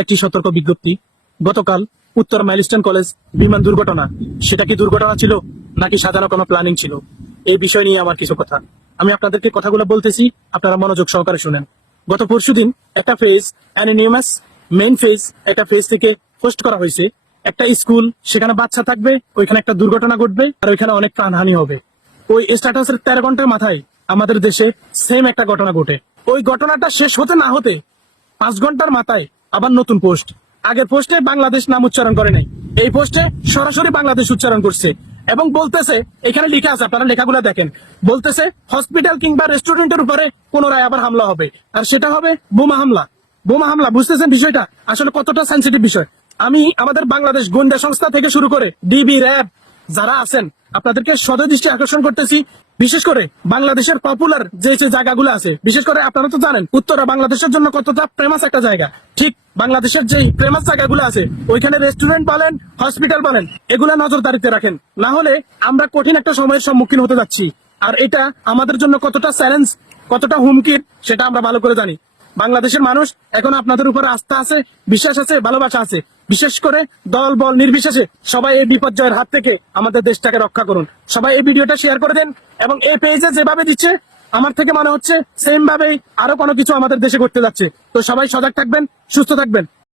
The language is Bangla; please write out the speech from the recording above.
একটি সতর্ক বিজ্ঞপ্তি। গতকাল উত্তর মাইলস্টোন কলেজ বিমান দুর্ঘটনা, সেটা কি দুর্ঘটনা ছিল নাকি সাজানো কোনো প্ল্যানিং ছিল? এই বিষয় নিয়ে আমার কিছু কথা। আমি আপনাদেরকে কথাগুলো বলতেছি, আপনারা মনোযোগ সহকারে শুনেন। গত পরশুদিন একটা ফেজ, অ্যানোনিমাস মেইন ফেজ, একটা ফেজ থেকে পোস্ট করা হয়েছে একটা স্কুল, সেখানে বাচ্চা থাকবে, ওইখানে একটা দুর্ঘটনা ঘটবে আর ওইখানে অনেক প্রাণহানি হবে। ওই স্ট্যাটাসের 13 ঘন্টার মাথায় আমাদের দেশে সেম একটা ঘটনা ঘটে। ওই ঘটনাটা শেষ হতে না হতে 5 ঘন্টার মাথায় আবার নতুন পোস্ট। আগের পোস্টে বাংলাদেশ নাম উচ্চারণ করে নাই, এই পোস্টে সরাসরি বাংলাদেশ উচ্চারণ করছে এবং বলতেছে, এখানে লেখা আছে, আপনারা লেখাগুলো দেখেন, বলতেছে হসপিটাল কিংবা রেস্টুরেন্টের উপরে পুনরায় আবার হামলা হবে, আর সেটা হবে বোমা হামলা। বোমা হামলা, বুঝতেছেন বিষয়টা আসলে কতটা সেন্সিটিভ বিষয়? আমি আমাদের বাংলাদেশ গোয়েন্দা সংস্থা থেকে শুরু করে ডিবি, র্যাব যারা আছেন, আপনাদেরকে সদয় আকর্ষণ করতেছি। বিশেষ করে বাংলাদেশের পপুলার যে যে জায়গাগুলো আছে, বিশেষ করে আপনারা তো জানেন উত্তরা বাংলাদেশের জন্য কতটা ফেমাস একটা জায়গা। ঠিক বাংলাদেশের যে ফেমাস জায়গাগুলো আছে, ওইখানে রেস্টুরেন্ট বলেন, হসপিটাল বলেন, এগুলা নজরদারিতে রাখেন, না হলে আমরা কঠিন একটা সময়ের সম্মুখীন হতে যাচ্ছি। আর এটা আমাদের জন্য কতটা চ্যালেঞ্জ, কতটা হুমকির, সেটা আমরা ভালো করে জানি। বাংলাদেশের মানুষ এখন আপনাদের উপর আস্থা আছে, বিশ্বাস আছে, ভালোবাসা আছে। বিশেষ করে দল বল নির্বিশেষে সবাই এই বিপর্যয়ের হাত থেকে আমাদের দেশটাকে রক্ষা করুন। সবাই এই ভিডিওটা শেয়ার করে দেন এবং এই পেজে যেভাবে দিচ্ছে আমার থেকে মনে হচ্ছে সেম ভাবেই আরো কোনো কিছু আমাদের দেশে ঘটতে যাচ্ছে। তো সবাই সজাগ থাকবেন, সুস্থ থাকবেন।